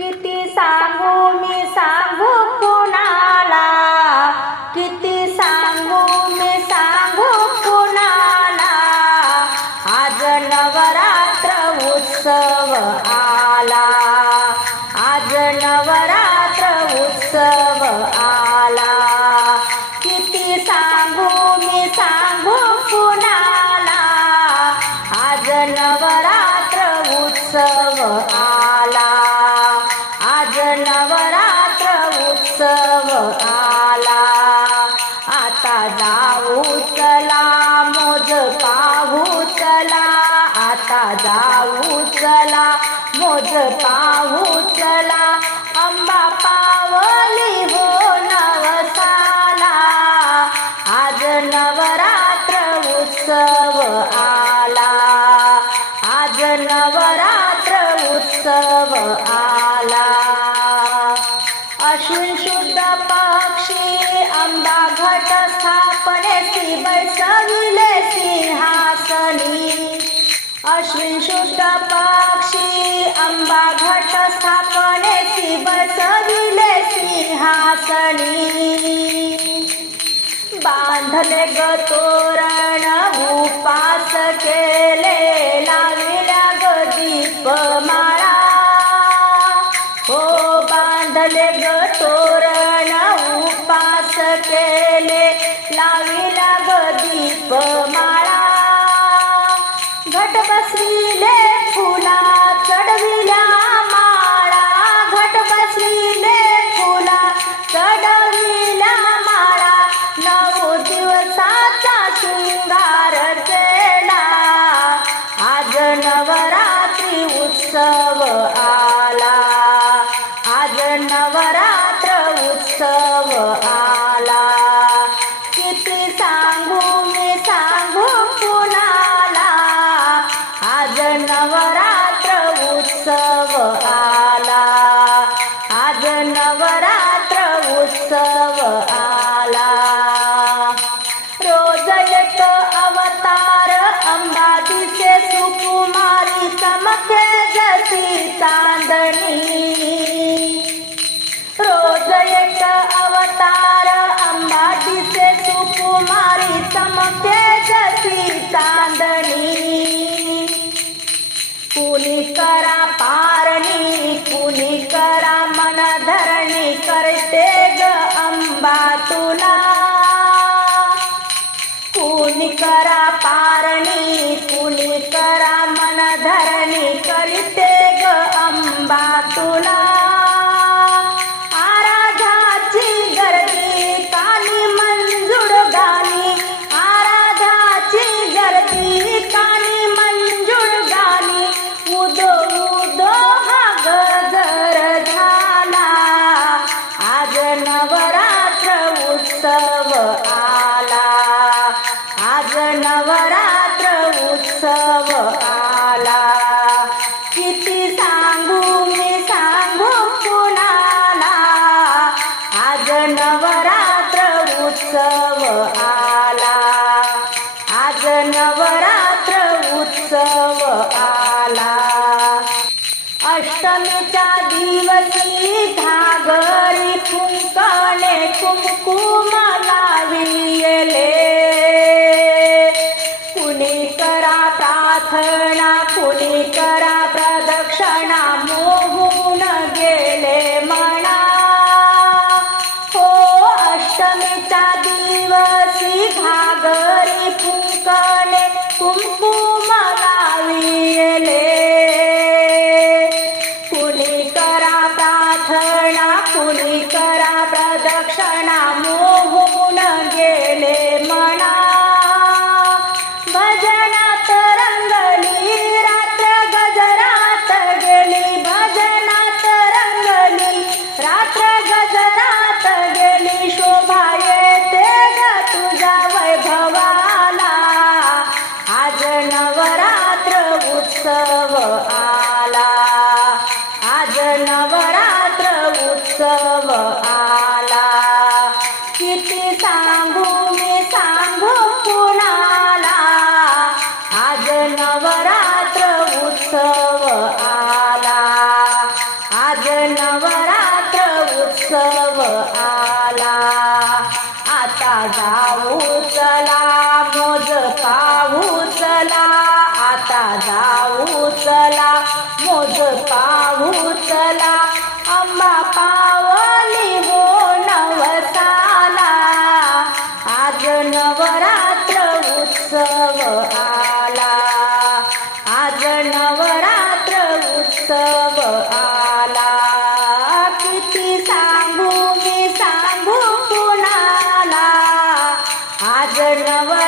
किती सांगू मी सांगू कुणाला? किती सांगू मी सांगू कुणाला? आज नवरात्र उत्सव आ उत्सव आला. आता जाऊ चला मोज पाहू चला. आता जाऊ चला मोज पाहू चला. अंबा पावली हो नवसाला. आज नवरात्र उत्सव आला पक्षी घट स्थापनेसी बैसविले सिंहासनी. अश्विन शुद्ध पक्षी अंबा घट स्थापनेसी बैसविले सिंहासनी. बांधले ग तोरण उपास केले लागले चांदणी. कुणी करा पारणी कुणी करा मन धरणी करते ग अंबा तुला. कुणी करा पारणी कुणी करा आला. किती सांगू मी सांगू कुणाला? आज नवरात्र उत्सव आला. आज नवरात्र उत्सव आला. अष्टमीच्या दिवशी घागरी कुंकणे कुमकुम लाविले 么 उत्सव आला. आज नवरात्र उत्सव आला. किती सांगू मी सांगू कुणाला? आज नवरात्र उत्सव आला. आज नवरात्र उत्सव आला. आता जा चला. अंबा पावली हो नवसाला. आज नवरात्र उत्सव आला. आज नवरात्र उत्सव आला. किती सांगू मी सांगू कुणाला? आज नव